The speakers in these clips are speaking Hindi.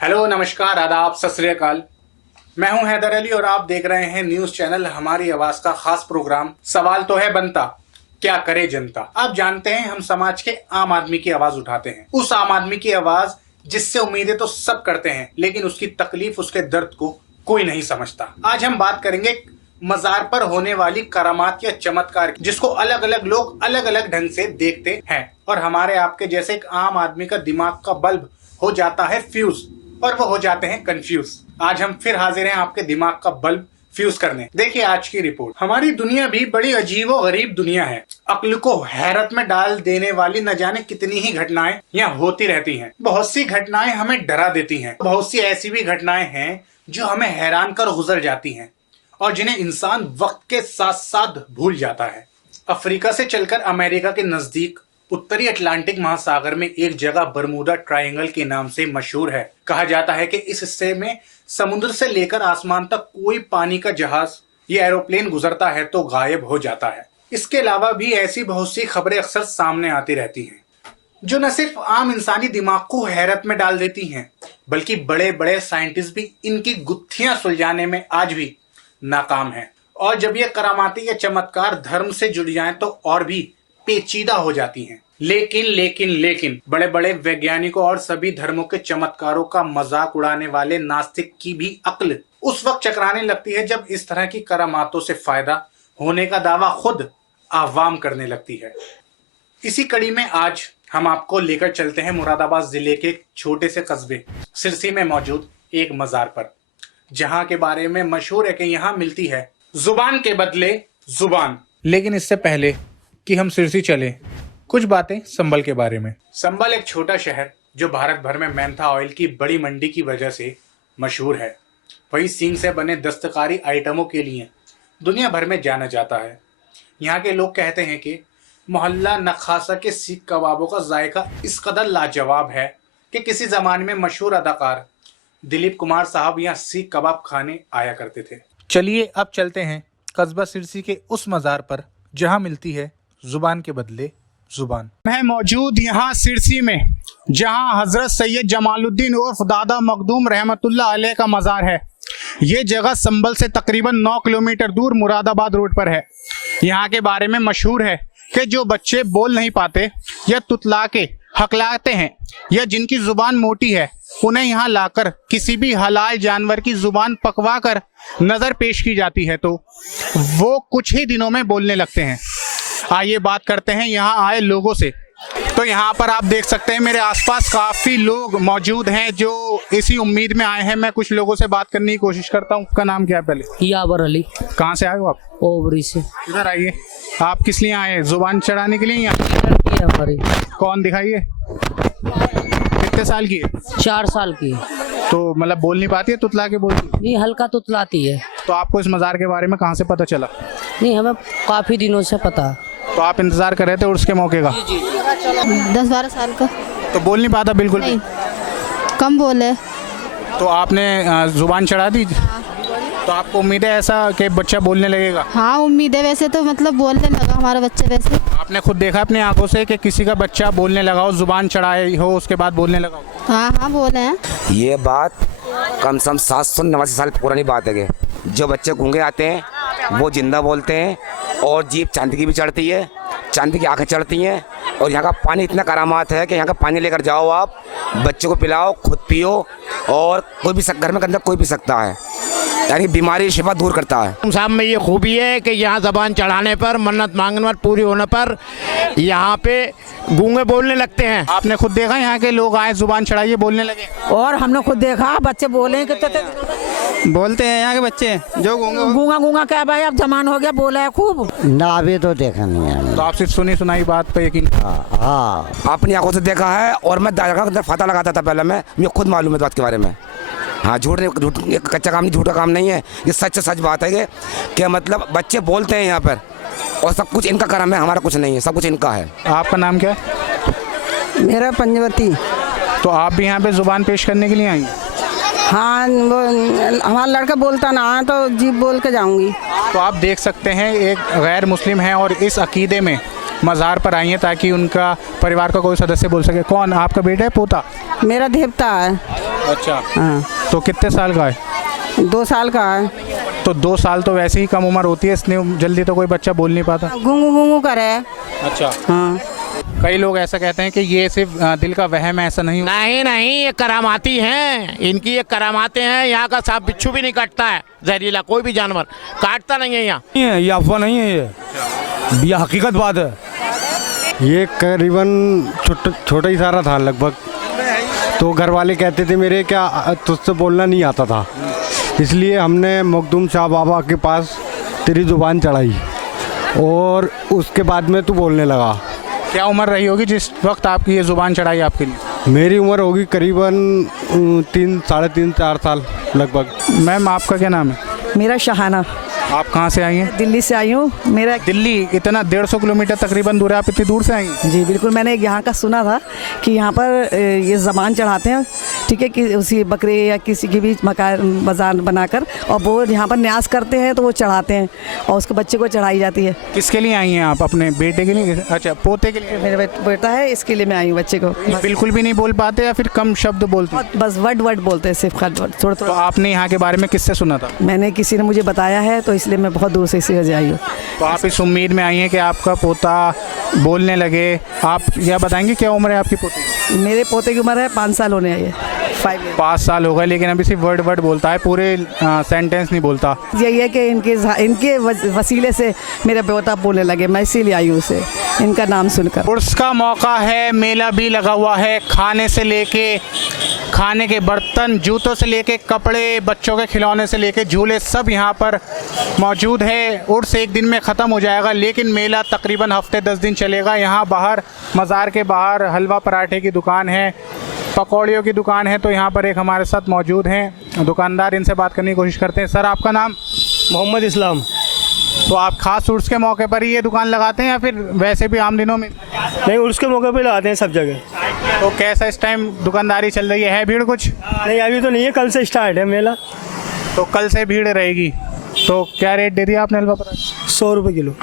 हेलो, नमस्कार, आदाब, सत श्री अकाल। मैं हूं हैदर अली और आप देख रहे हैं न्यूज चैनल हमारी आवाज का खास प्रोग्राम सवाल तो है बनता, क्या करे जनता। आप जानते हैं हम समाज के आम आदमी की आवाज उठाते हैं, उस आम आदमी की आवाज जिससे उम्मीदें तो सब करते हैं लेकिन उसकी तकलीफ, उसके दर्द को कोई नहीं समझता। आज हम बात करेंगे मजार पर होने वाली करामात या चमत्कार, जिसको अलग अलग लोग अलग अलग ढंग से देखते हैं और हमारे आपके जैसे एक आम आदमी का दिमाग का बल्ब हो जाता है फ्यूज और वो हो जाते हैं कंफ्यूज। आज हम फिर हाजिर हैं आपके दिमाग का बल्ब फ्यूज करने। देखिए आज की रिपोर्ट। हमारी दुनिया भी बड़ी अजीबो गरीब दुनिया है। अक्ल को हैरत में डाल देने वाली न जाने कितनी ही घटनाएं यहाँ होती रहती हैं। बहुत सी घटनाएं हमें डरा देती हैं, बहुत सी ऐसी भी घटनाएं हैं जो हमें हैरान कर गुजर जाती हैं और जिन्हें इंसान वक्त के साथ साथ भूल जाता है। अफ्रीका से चलकर अमेरिका के नजदीक उत्तरी अटलांटिक महासागर में एक जगह बरमूडा ट्रायंगल के नाम से मशहूर है। कहा जाता है कि इस हिस्से में समुद्र से लेकर आसमान तक कोई पानी का जहाज या एरोप्लेन गुजरता है तो गायब हो जाता है। इसके अलावा भी ऐसी बहुत सी खबरें अक्सर सामने आती रहती हैं जो न सिर्फ आम इंसानी दिमाग को हैरत में डाल देती हैं बल्कि बड़े बड़े साइंटिस्ट भी इनकी गुत्थियां सुलझाने में आज भी नाकाम हैं। और जब ये करामाती या चमत्कार धर्म से जुड़ जाएं तो और भी पेचीदा हो जाती हैं। लेकिन बड़े बड़े वैज्ञानिकों और सभी धर्मों के चमत्कारों का मजाक उड़ाने वाले नास्तिक की भी अक्ल उस वक्त चकराने लगती है जब इस तरह की करामातों से फायदा होने का दावा खुद आवाम करने लगती है। इसी कड़ी में आज हम आपको लेकर चलते हैं मुरादाबाद जिले के छोटे से कस्बे सिरसी में मौजूद एक मजार पर, जहां के बारे में मशहूर है कि यहाँ मिलती है जुबान के बदले जुबान। लेकिन इससे पहले कि हम सिरसी चले, कुछ बातें संभल के बारे में। संभल एक छोटा शहर जो भारत भर में मेंथा ऑयल की बड़ी मंडी की वजह से मशहूर है। वही सींग से बने दस्तकारी आइटमों के लिए दुनिया भर में जाना जाता है। यहाँ के लोग कहते हैं कि मोहल्ला नखासा के सीख कबाबों का जायका इस कदर लाजवाब है कि किसी जमाने में मशहूर अदाकार दिलीप कुमार साहब यहाँ सीख कबाब खाने आया करते थे। चलिए अब चलते हैं कस्बा सिरसी के उस मजार पर जहाँ मिलती है जुबान के बदले जुबान। मैं मौजूद यहाँ सिरसी में जहाँ हजरत सैयद जमालुद्दीन उर्फ दादा मखदूम रहमतुल्लाह अलैह का मज़ार है। ये जगह संभल से तकरीबन 9 किलोमीटर दूर मुरादाबाद रोड पर है। यहाँ के बारे में मशहूर है कि जो बच्चे बोल नहीं पाते या तुतला के हकलाते हैं या जिनकी जुबान मोटी है उन्हें यहाँ लाकर किसी भी हलाल जानवर की जुबान पकवा कर नज़र पेश की जाती है तो वो कुछ ही दिनों में बोलने लगते हैं। आइए बात करते हैं यहाँ आए लोगों से। तो यहाँ पर आप देख सकते हैं मेरे आसपास काफ़ी लोग मौजूद हैं जो इसी उम्मीद में आए हैं। मैं कुछ लोगों से बात करने की कोशिश करता हूँ। आपका नाम क्या है पहले? याबर अली। कहाँ से आए हो आप? ओबरी से। इधर आइए। आप किस लिए आए? जुबान चढ़ाने के लिए या? हमारी। कौन दिखाइए? कितने साल की है? 4 साल की। तो मतलब बोल नहीं पाती है, तुतला के बोलती? नहीं, हल्का तुतलाती है। तो आपको इस मज़ार के बारे में कहाँ से पता चला? नहीं, हमें काफ़ी दिनों से पता। तो आप इंतजार कर रहे थे उर्स के मौके का? 10-12 साल का। तो बोल नहीं पाता बिल्कुल? नहीं, कम बोले। तो आपने जुबान चढ़ा दी? तो आपको उम्मीद है ऐसा कि बच्चा बोलने लगेगा? हाँ उम्मीद है, वैसे तो मतलब बोलने लगा हमारा बच्चा। वैसे आपने खुद देखा अपनी आंखों से कि किसी का बच्चा बोलने लगा हो, जुबान चढ़ाए हो, उसके बाद बोलने लगा हो? हाँ बोले हैं। ये बात कम से कम 789 साल पुरानी बात है कि जो बच्चे गूंगे आते हैं वो जिंदा बोलते हैं और जीभ चांदी की भी चढ़ती है, चांदी की आंखें चढ़ती हैं। और यहाँ का पानी इतना करामात है कि यहाँ का पानी लेकर जाओ, आप बच्चों को पिलाओ, खुद पियो और कोई भी घर में अंदर कोई पी सकता है, यानी बीमारी शिफा दूर करता है। साहब में ये खूबी है कि यहाँ ज़बान चढ़ाने पर, मन्नत मांगने पर, पूरी होने पर यहाँ पे गूंगे बोलने लगते हैं। आपने खुद देखा यहाँ के लोग आए, जुबान चढ़ाइए, बोलने लगे? और हमने खुद देखा बच्चे बोले कि बोलते हैं यहाँ के बच्चे जो गूंगा गूंगा क्या भाई, अब जमान हो गया, बोला है खूब ना। अभी तो देखा नहीं है। तो आप सिर्फ सुनी सुनाई बात पे यकीन? हाँ अपनी आंखों से देखा है और मैं फता लगाता था पहले। मुझे खुद मालूम है बात के बारे में। हाँ, झूठ कच्चा काम नहीं, झूठ का काम नहीं है, ये सच बात है कि मतलब बच्चे बोलते हैं यहाँ पर और सब कुछ इनका करम है, हमारा कुछ नहीं है, सब कुछ इनका है। आपका नाम क्या है? मेरा पंजवती। तो आप भी यहाँ पे जुबान पेश करने के लिए आई? हाँ, वो हमारा लड़का बोलता ना है तो जीभ बोल के जाऊंगी। तो आप देख सकते हैं एक गैर मुस्लिम है और इस अकीदे में मज़ार पर आई हैं ताकि उनका परिवार का कोई सदस्य बोल सके। कौन, आपका बेटा है पोता? मेरा देवता है। अच्छा, हाँ, तो कितने साल का है? 2 साल का है। तो 2 साल तो वैसे ही कम उम्र होती है, इसने जल्दी तो कोई बच्चा बोल नहीं पाता। गुंगू गुंगू करे। अच्छा, हाँ, कई लोग ऐसा कहते हैं कि ये सिर्फ दिल का वहम है, ऐसा नहीं होता। नहीं नहीं, ये करामाती हैं, इनकी ये करामातें हैं। यहाँ का सांप बिच्छू भी नहीं काटता है, जहरीला कोई भी जानवर काटता नहीं है यहाँ। ये अफवाह नहीं है, ये हकीकत बात है। ये करीबन छोटा ही सारा था लगभग। तो घर वाले कहते थे मेरे क्या तुझसे बोलना नहीं आता था, इसलिए हमने मखदूम शाह बाबा के पास तेरी ज़ुबान चढ़ाई और उसके बाद में तू बोलने लगा। क्या उम्र रही होगी जिस वक्त आपकी ये ज़ुबान चढ़ाई आपके लिए? मेरी उम्र होगी करीबन 3, साढ़े 3, 4 साल लगभग। मैम, आपका क्या नाम है? मेरा शहाना, आप कहाँ से आई हैं? दिल्ली से आई हूँ। मेरा दिल्ली इतना 150 किलोमीटर तकरीबन दूर है, आप इतनी दूर से आई हैं? जी बिल्कुल, मैंने यहाँ का सुना था कि यहाँ पर ये ज़बान चढ़ाते हैं, ठीक है, कि उसी बकरे या किसी की भी मकान बाजार बनाकर, और वो यहाँ पर न्यास करते हैं तो वो चढ़ाते हैं और उसके बच्चे को चढ़ाई जाती है। किसके लिए आई हैं आप? अपने बेटे के लिए? अच्छा, पोते के लिए। मेरा बेटा है, इसके लिए मैं आई हूँ बच्चे को। बिल्कुल भी नहीं बोल पाते या फिर कम शब्द बोलते? बस वर्ड बोलते हैं, सिर्फ थोड़ा तो थोड़ा। आपने यहाँ के बारे में किससे सुना था? मैंने किसी ने मुझे बताया है, तो इसलिए मैं बहुत दूर से इसी वजह आई हूँ। तो आप इस उम्मीद में आई हैं कि आपका पोता बोलने लगे। आप क्या बताएंगे, क्या उम्र है आपकी पोते की? मेरे पोते की उम्र है 5 साल होने आई है, 5 साल हो गए, लेकिन अभी सिर्फ वर्ड बोलता है, पूरे सेंटेंस नहीं बोलता। यही है कि इनके वसीले से मेरा पोता बोलने लगे, मैं इसीलिए आई हूँ उसे, इनका नाम सुनकर। उर्स का मौका है, मेला भी लगा हुआ है। खाने से लेके खाने के बर्तन, जूतों से लेके कपड़े, बच्चों के खिलौने से लेके झूले, सब यहाँ पर मौजूद है। उर्स एक दिन में ख़त्म हो जाएगा, लेकिन मेला तकरीबन हफ्ते 10 दिन चलेगा। यहाँ बाहर, मज़ार के बाहर हलवा पराठे की दुकान है, पकौड़ियों की दुकान है। तो यहाँ पर एक हमारे साथ मौजूद हैं दुकानदार, इनसे बात करने की कोशिश करते हैं। सर, आपका नाम? मोहम्मद इस्लाम। तो आप खास उर्स के मौके पर ही ये दुकान लगाते हैं या फिर वैसे भी आम दिनों में? नहीं, उर्स के मौके पे लगाते हैं सब जगह। तो कैसा इस टाइम दुकानदारी चल रही है भीड़ कुछ? नहीं, अभी तो नहीं है, कल से स्टार्ट है मेला। तो कल से भीड़ रहेगी। तो क्या रेट दे दिया आपने हलवा पराठा? 100 रुपये किलो।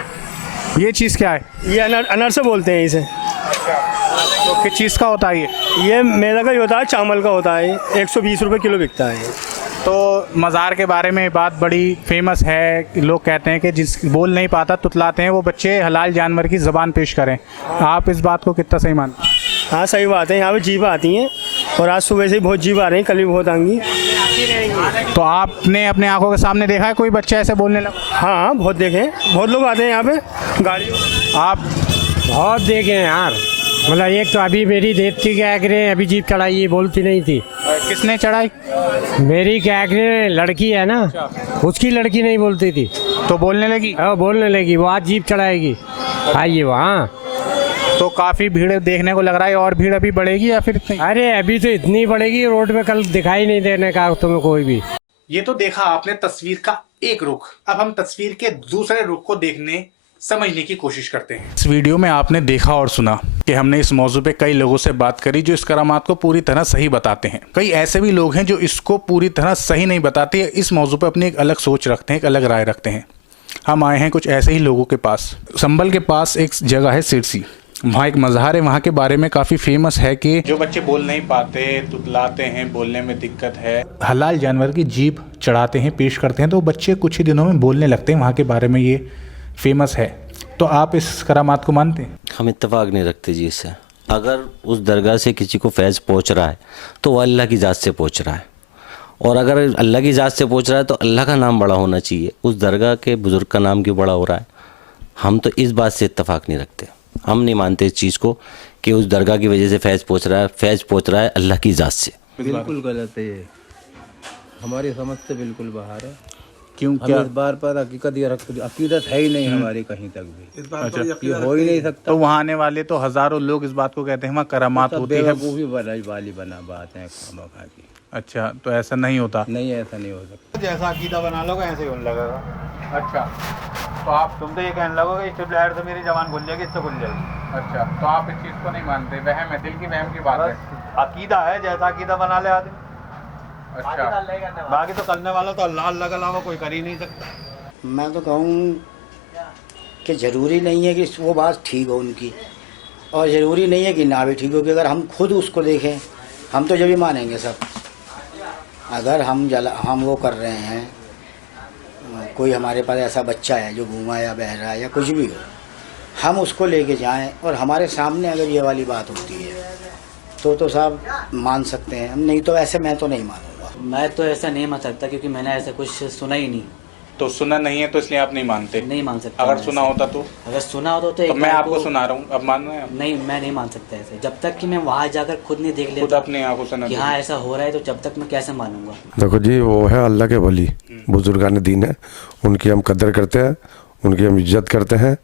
ये चीज़ क्या है? ये अनार से बोलते हैं इसे। तो किस चीज़ का होता है ये मैदा का ही होता है, चावल का होता है। 120 रुपये किलो बिकता है। तो मज़ार के बारे में बात बड़ी फेमस है, लोग कहते हैं कि जिस बोल नहीं पाता तुतलाते हैं वो बच्चे हलाल जानवर की ज़बान पेश करें। आप इस बात को कितना सही मानते हैं? हाँ, सही बात है। यहाँ पे जीप आती हैं और आज सुबह से ही बहुत जीप आ रही हैं, कल भी बहुत आएंगी। तो आपने अपने आंखों के सामने देखा है कोई बच्चा ऐसे बोलने लगा? हाँ, बहुत देखे हैं, बहुत लोग आते हैं यहाँ पे गाड़ियों। आप? बहुत देखे हैं यार, मतलब एक तो अभी मेरी देवती क्या करे, अभी जीप चढ़ाई, ये बोलती नहीं थी। किसने चढ़ाई? मेरी क्या करे, लड़की है ना, उसकी लड़की नहीं बोलती थी तो बोलने लगी? हाँ, बोलने लगी, वो आज जीप चढ़ाएगी, आइए वहाँ। तो काफ़ी भीड़ देखने को लग रहा है, और भीड़ अभी बढ़ेगी या फिर इतनी? अरे अभी तो इतनी बढ़ेगी, रोड में कल दिखाई नहीं देने का तुम्हें कोई भी। ये तो देखा आपने तस्वीर का एक रुख। अब हम तस्वीर के दूसरे रुख को देखने समझने की कोशिश करते हैं। इस वीडियो में आपने देखा और सुना कि हमने इस मौजू पे कई लोगों से बात करी जो इस करामात को पूरी तरह सही बताते हैं। कई ऐसे भी लोग हैं जो इसको पूरी तरह सही नहीं बताते, इस मौजू पे अपनी एक अलग सोच रखते हैं, एक अलग राय रखते हैं। हम आए हैं कुछ ऐसे ही लोगों के पास। संभल के पास एक जगह है सिरसी, वहाँ एक मज़ार है। वहाँ के बारे में काफ़ी फेमस है कि जो बच्चे बोल नहीं पाते, तुतलाते हैं, बोलने में दिक्कत है, हलाल जानवर की जीभ चढ़ाते हैं, पेश करते हैं, तो बच्चे कुछ ही दिनों में बोलने लगते हैं। वहाँ के बारे में ये फेमस है। तो आप इस करामात को मानते हैं? हम इत्तेफाक नहीं रखते जी इससे। अगर उस दरगाह से किसी को फैज़ पहुँच रहा है तो वो अल्लाह की ज़ात से पहुँच रहा है, और अगर अल्लाह की ज़ात से पहुँच रहा है तो अल्लाह का नाम बड़ा होना चाहिए। उस दरगाह के बुज़ुर्ग का नाम क्यों बड़ा हो रहा है? हम तो इस बात से इत्तेफाक नहीं रखते। हम नहीं मानते इस चीज़ को कि उस दरगाह की वजह से फैज़ पहुँच रहा है। फैज़ पहुँच रहा है अल्लाह की ज़ात से। बिल्कुल गलत है ये, हमारी समझ से बिल्कुल बाहर है। क्यों? क्या इस बार पर हकीकत या अकीदत है ही नहीं हमारी कहीं तक भी। इस बार ये हो ही नहीं सकता। तो वहाँ आने वाले तो हज़ारों लोग इस बात को कहते हैं वहाँ करामात होती है, वो भी वाली बना बात है खामखा की। अच्छा, तो ऐसा नहीं होता? नहीं, ऐसा नहीं हो सकता। जैसा अकीदा बना लोगे ऐसे ही होने लगेगा। अच्छा, तो तुम तो ये कहने लगोगे इस ट्यूबलाइट से मेरी जबान खुल जाएगी, इससे खुल जाएगी। अच्छा, तो आप इस चीज़ को नहीं मानते, वहम है, दिल की वहम की बात है। अकीदा है, जैसा अकीदा बना ले आदमी। अच्छा, बाकी तो करने वाला तो अल्लाह अल्लाह के अलावा कोई कर ही नहीं सकता। मैं तो कहूँ कि ज़रूरी नहीं है कि वो बात ठीक हो उनकी, और ज़रूरी नहीं है कि ना भी ठीक हो, कि अगर हम खुद उसको देखें हम तो जब भी मानेंगे सब। अगर हम वो कर रहे हैं, कोई हमारे पास ऐसा बच्चा है जो गूंगा या बहरा है या कुछ भी हो, हम उसको लेके जाएं और हमारे सामने अगर ये वाली बात होती है तो साहब मान सकते हैं, नहीं तो ऐसे मैं तो नहीं मानूंगा। मैं तो ऐसा नहीं मान सकता क्योंकि मैंने ऐसा कुछ सुना ही नहीं। तो सुना नहीं है तो इसलिए आप नहीं मानते? नहीं मान सकता। अगर सुना होता तो? अगर सुना होता तो मैं आपको सुना रहा हूँ, अब मान रहे हैं? नहीं, मैं नहीं मान सकता ऐसे, जब तक कि मैं वहाँ जाकर खुद नहीं देख लेता, खुद अपने आंखों से कि हाँ ऐसा हो रहा है, तो जब तक मैं कैसे मानूंगा। देखो जी, वो है अल्लाह के वली, बुजुर्गान दीन है, उनकी हम कदर करते हैं, उनकी हम इज्जत करते हैं।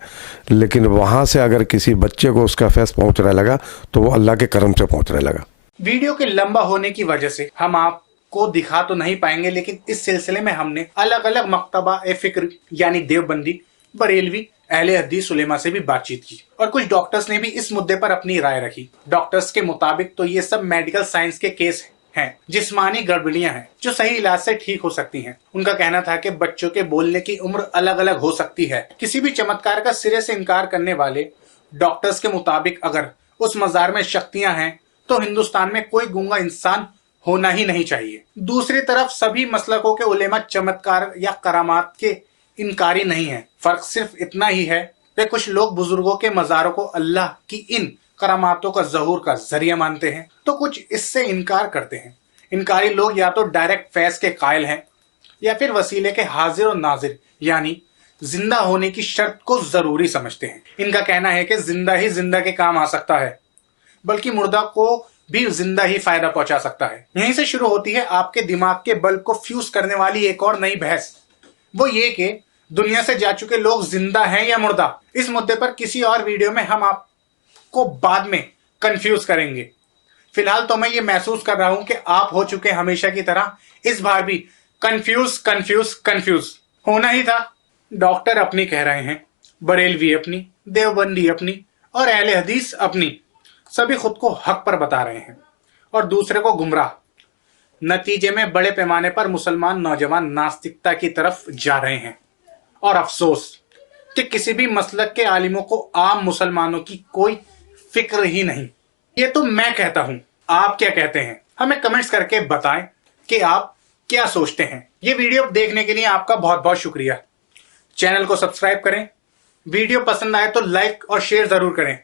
लेकिन वहाँ से अगर किसी बच्चे को उसका फैस पहुँच रहा लगा तो वो अल्लाह के करम से पहुँच रहा लगा। वीडियो के लंबा होने की वजह से हम आपको दिखा तो नहीं पाएंगे, लेकिन इस सिलसिले में हमने अलग अलग मकतबा ए फिक्र यानी देवबंदी, बरेलवी, अहले हदीस उलेमा से भी बातचीत की और कुछ डॉक्टर्स ने भी इस मुद्दे पर अपनी राय रखी। डॉक्टर्स के मुताबिक तो ये सब मेडिकल साइंस के केस हैं, जिस्मानी गड़बड़ियां हैं जो सही इलाज से ठीक हो सकती हैं। उनका कहना था कि बच्चों के बोलने की उम्र अलग अलग हो सकती है। किसी भी चमत्कार का सिरे से इनकार करने वाले डॉक्टर्स के मुताबिक अगर उस मजार में शक्तियां हैं तो हिंदुस्तान में कोई गूंगा इंसान होना ही नहीं चाहिए। दूसरी तरफ सभी मसलकों के उलेमा चमत्कार या करामात के इनकारी नहीं है। फर्क सिर्फ इतना ही है कि कुछ लोग बुजुर्गों के मजारों को अल्लाह की इन करामातों का ज़हूर का जरिया मानते हैं तो कुछ इससे इनकार करते हैं। इनकारी लोग या तो डायरेक्ट फैज के कायल हैं या फिर वसीले के हाजिर और नाजिर यानी जिंदा होने की शर्त को जरूरी समझते हैं। इनका कहना है कि जिंदा ही जिंदा के काम आ सकता है, बल्कि मुर्दा को भी जिंदा ही फायदा पहुंचा सकता है। यहीं से शुरू होती है आपके दिमाग के बल्ब को फ्यूज करने वाली एक और नई बहस, वो ये कि दुनिया से जा चुके लोग जिंदा हैं या मुर्दा। इस मुद्दे पर किसी और वीडियो में हम आपको बाद में कंफ्यूज करेंगे। फिलहाल तो मैं ये महसूस कर रहा हूं कि आप हो चुके हमेशा की तरह इस बार भी कंफ्यूज होना ही था। डॉक्टर अपनी कह रहे हैं, बरेलवी अपनी, देवबंदी अपनी और अहले हदीस अपनी, सभी खुद को हक पर बता रहे हैं और दूसरे को गुमराह। नतीजे में बड़े पैमाने पर मुसलमान नौजवान नास्तिकता की तरफ जा रहे हैं और अफसोस कि किसी भी मसलक के आलिमों को आम मुसलमानों की कोई फिक्र ही नहीं। ये तो मैं कहता हूं, आप क्या कहते हैं? हमें कमेंट्स करके बताएं कि आप क्या सोचते हैं। ये वीडियो देखने के लिए आपका बहुत बहुत शुक्रिया। चैनल को सब्सक्राइब करें, वीडियो पसंद आए तो लाइक और शेयर जरूर करें।